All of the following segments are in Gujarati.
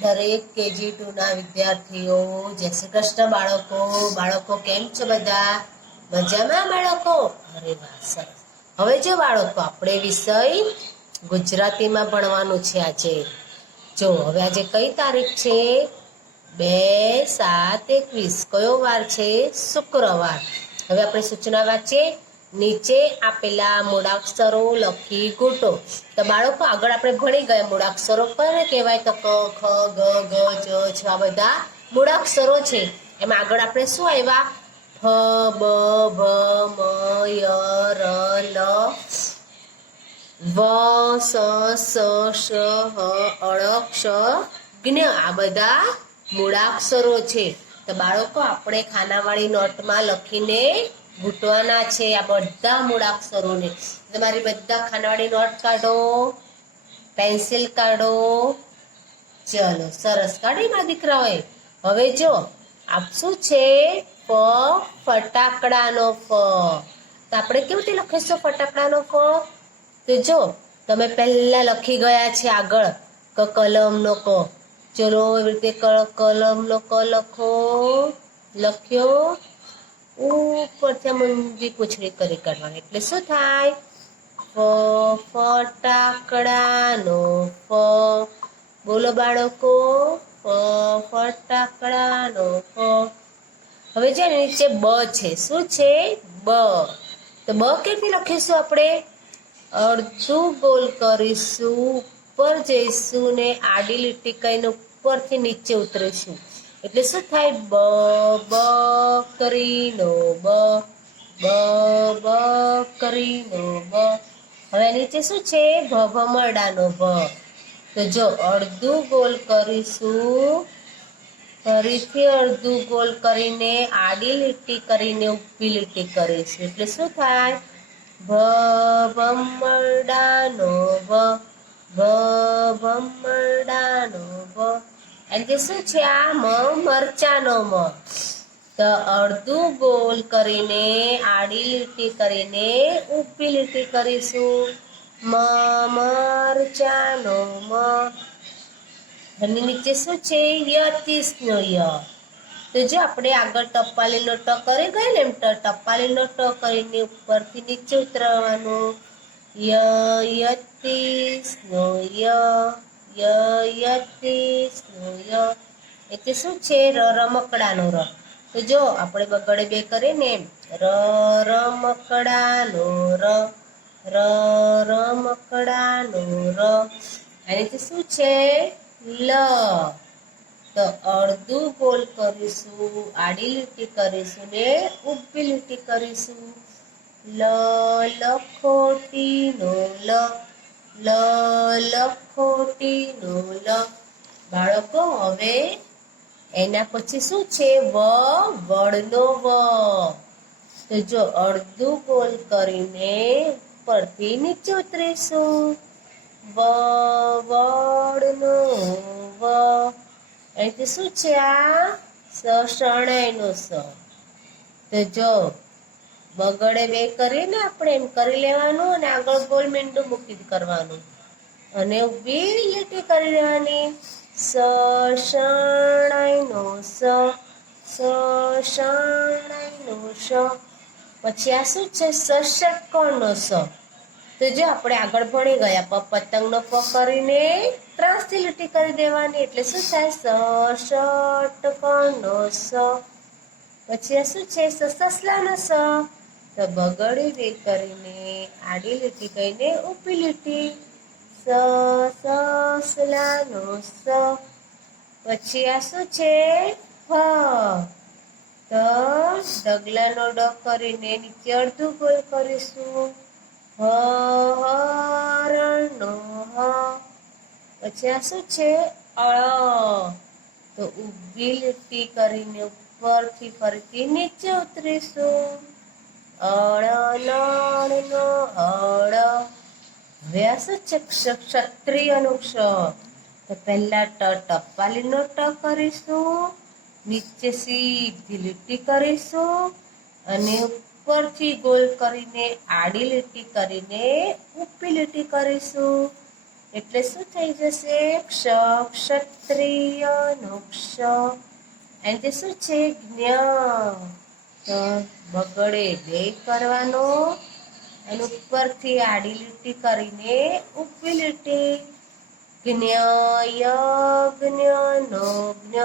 દરેક કેજી ટુ ના વિદ્યાર્થીઓ જય શ્રી કૃષ્ણ બાળકો બાળકો કેમ છો બધા? મજામાં બાળકો? અરે વાહ, સરસ. હવે જો બાળકો, આપણે વિષય ગુજરાતીમાં ભણવાનું છે આજે. જો, હવે આજે કઈ તારીખ છે? બે, સાત, એકવીસ. કયો વાર છે? શુક્રવાર. હવે આપણે સૂચના વાંચીએ. નીચે આપેલા મૂળાક્ષરો લખી ગોટો. તો બાળકો, આગળ આપણે ભણી ગયા મૂળાક્ષરો કોને કહેવાય? તો ક, ખ, ગ ગ જ છ, આ બધા મૂળાક્ષરો છે. એમાં આગળ આપણે શું આવ્યા? ફ, બ ભ મ, ય, ર, લ, વ, સ સ, શ, હ અળ ક્ષ જ્ઞ આ બધા મૂળાક્ષરો છે. તો બાળકો, આપણે ખાનાવાળી નોટમાં લખીને ઘૂંટવાના છે આ બધા મૂળાક્ષરોને. તમારી બધા ખાનાવાળી નોટ કાઢો, પેન્સિલ કાઢો. ચલો, સરસ. કાઢી મારા દીકરાઓએ. હવે જો, આપ શું છે? ફ, ફટાકડાનો ફ. તો આપણે કેવી રીતે લખીશું ફટાકડાનો ફ? તો જો, તમે પહેલા લખી ગયા છે આગળ, ક, કલમનો ક. ચલો એવી રીતે ક- લોકો લખો, લખ્યો. ઉપરથી આમ પૂછડી કરી કાઢવાની. એટલે શું થાય? ફ ફટાકડાનો ફ. બોલો બાળકો. ફ ફટાકડાનો ફ. હવે છે નીચે બ છે. શું છે? બ. તો બ કેવી લખીશું આપણે? અડધું ગોલ કરીશું. ઉપર જઈશું ને આડી લીટી કહીને ઉપરથી નીચે ઉતરીશું એટલે શું થાય? બ બ, કરીનો બ બ બ, કરીનો બ. હવે નીચે શું છે? ભ ભમરડાનો ભ તો જો અડધું ગોલ કરીશું, ફરીથી અડધું ગોલ કરીને આડી લીટી કરીને ઊભી લીટી કરીશું. એટલે શું થાય? ભ ભમરડાનો ભ છે આ મ? મરચાનો મ. તો અડધું ગોલ કરીને આડી લીટી કરીને ઊભી લીટી કરીશું. મ, મરચાનો મ. અને નીચે શું છે? યતીસનો ય. તો જો આપણે આગળ ટપાલીનો ટ કરી ગઈ ને એમ ટપાલીનો ટ કરીને ઉપરથી નીચે ઉતરવાનું. ય યતીસનો ય ય યતીસનો ય એટલે શું છે? ર રમકડાનો ર. તો જો આપણે બગડે બે કરીને એમ ર રમકડાનો ર. ર રમકડાનો ર. આની શું છે? લ. તો અડધું ગોલ કરીશું, આડી લીટી કરીશું ને ઊભી લીટી કરીશું. લ લખોટીનો લ. લ લખોટીનો લ. બાળકો, હવે એના પછી શું છે? વ વડનો વ. તો જો અડધું ગોલ કરીને ઉપરથી નીચે ઉતરીશું. વ વડનો વ. અહીંથી શું છે આ? સ શરણાઈનો સ. તો જો બગડે બે કરીને આપણે એમ કરી લેવાનું અને આગળ ગોલ મીંડું મૂકી કરવાનું. અને ઊભી લીટી કરી લેવાની સ શરણાઈનો સ. સ શરણાઈનો સ પછી આ શું છે? સષટકોણનો સ. તો જો આપણે આગળ ભણી ગયા, પ પતંગનો પ કરીને ત્રાસથી લીટી કરી દેવાની. એટલે શું થાય? સ ષટકોણનો સ. પછી આ શું છે? સસલાનો સ. તો બગડી દે કરીને આડી લીટી કહીને ઊભી લીટી. સ સલાનો સ પછી આ શું છે? હ તો, ડગલાનો ડ કરીને નીચે અડધું ગોલ કરીશું. હ હરણનો હ. પછી આ શું છે? અળ તો ઊભી લીટી કરીને ઉપરથી ફરીથી નીચે ઉતરીશું. અળ લણનો હળ હવે આ શું છે ક્ષ- ક્ષત્રિયનું ક્ષ. તો પહેલા ટ, ટપાલીનો ટ કરીશું, નીચે સીધી લીટી કરીશું, અને ઉપરથી ગોલ કરીને આડી લીટી કરીને ઊભી લીટી કરીશું. એટલે શું થઈ જશે? ક્ષ, ક્ષત્રિય નો ક્ષ. એનાથી શું છે? જ્ઞ બગડે બે કરવાનો, અને ઉપરથી આડી લીટી કરીને ઉપી લીટી. જ્ઞ જ્ઞ નો જ્ઞ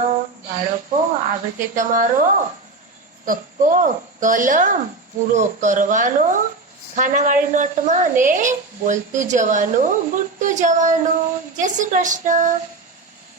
બાળકો, આવે કે તમારો? કક્કો કલમ પૂરો કરવાનો ખાનાવાળી નોટમાં અને બોલતું જવાનું ગુડતું જવાનું. જય શ્રી કૃષ્ણ.